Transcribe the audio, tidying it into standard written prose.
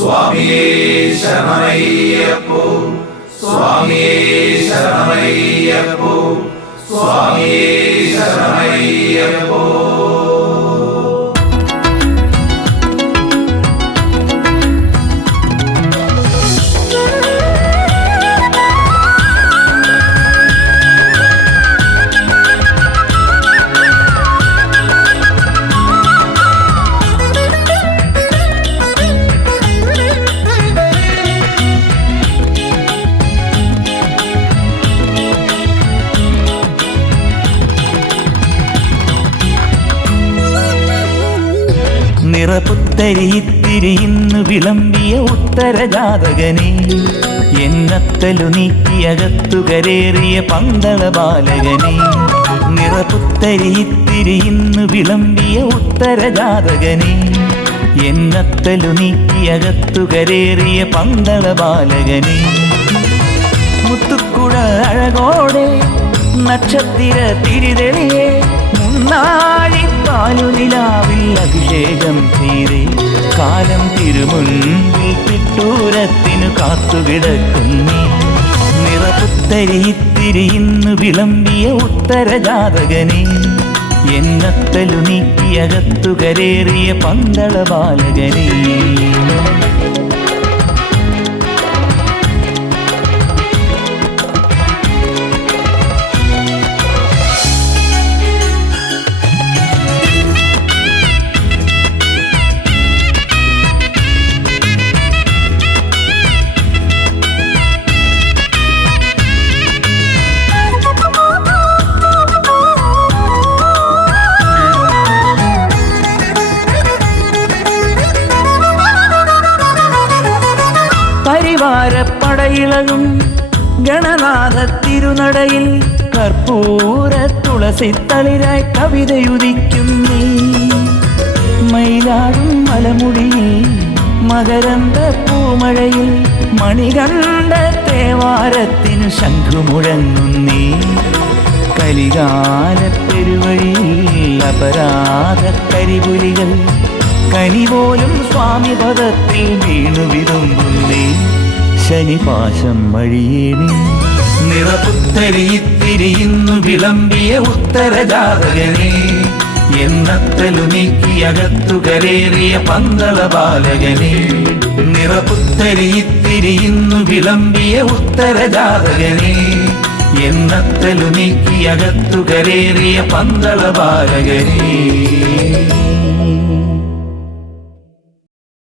സ്വാമിയേ ശരണമയ്യപ്പോ, സ്വാമിയേ ശരണമയ്യപ്പോ, സ്വാമിയേ ശരണമയ്യപ്പോ. നിറപുത്തരിയിത്തിരിയിന്നു വിളമ്പിയ ഉത്തരജാതകനെ, എന്നത്തലു നീക്കിയകത്തുകരേറിയ പന്തള ബാലകനെ. നിറപുത്തരിയിത്തിരിയിന്നു വിളമ്പിയ ഉത്തരജാതകനെ, എന്നത്തലു നീക്കിയകത്തുകരേറിയ പന്തള ബാലകനെ. മുത്തുക്കുട അഴകോടെ നക്ഷത്ര തിരിതെളിയെ, മുന്നാഴിക്കാലുനിലാവിൽ അഭിഷേകം ചെയ്തേ. കാലം തിരുമുൻപിൽ പിട്ടൂരത്തിനു കാത്തുകിടക്കുന്നേ. നിറപുത്തരിയിത്തിരിയിന്നു വിളമ്പിയ ഉത്തരജാതകനെ, എന്നത്തലു നീക്കിയകത്തുകരേറിയ പന്തള ബാലകനെ. പരിവാരപ്പടയിളകും ഗണനാഥ തിരുനടയിൽ, കർപ്പൂര തുളസിത്തളിരായി കവിതയുദിക്കുന്നേ. മയിലാടും മലമുടിയിൽ മകരന്ദ പൂമഴയിൽ, മണികണ്ഠ തേവാരത്തിനു ശംഖുമുഴങ്ങുന്നേ. കലികാല പെരുവഴിയിൽ അപരാധ കരിപുലികൾ, കനിപോലും സ്വാമി പദത്തിൽ വീണു വിതുമ്പുന്നേ. ശനിപാശം വഴിയേണി. നിറപുത്തരിയിത്തിരിയിന്നു വിളമ്പിയ ഉത്തരജാതകനെ, എന്നത്തലു നീക്കിയകത്തുകരേറിയ പന്തള ബാലകനെ. നിറപുത്തരിയിത്തിരിയിന്നു വിളമ്പിയ ഉത്തരജാതകനെ, എന്നത്തലു നീക്കിയകത്തുകരേറിയ പന്തള ബാലകനെ.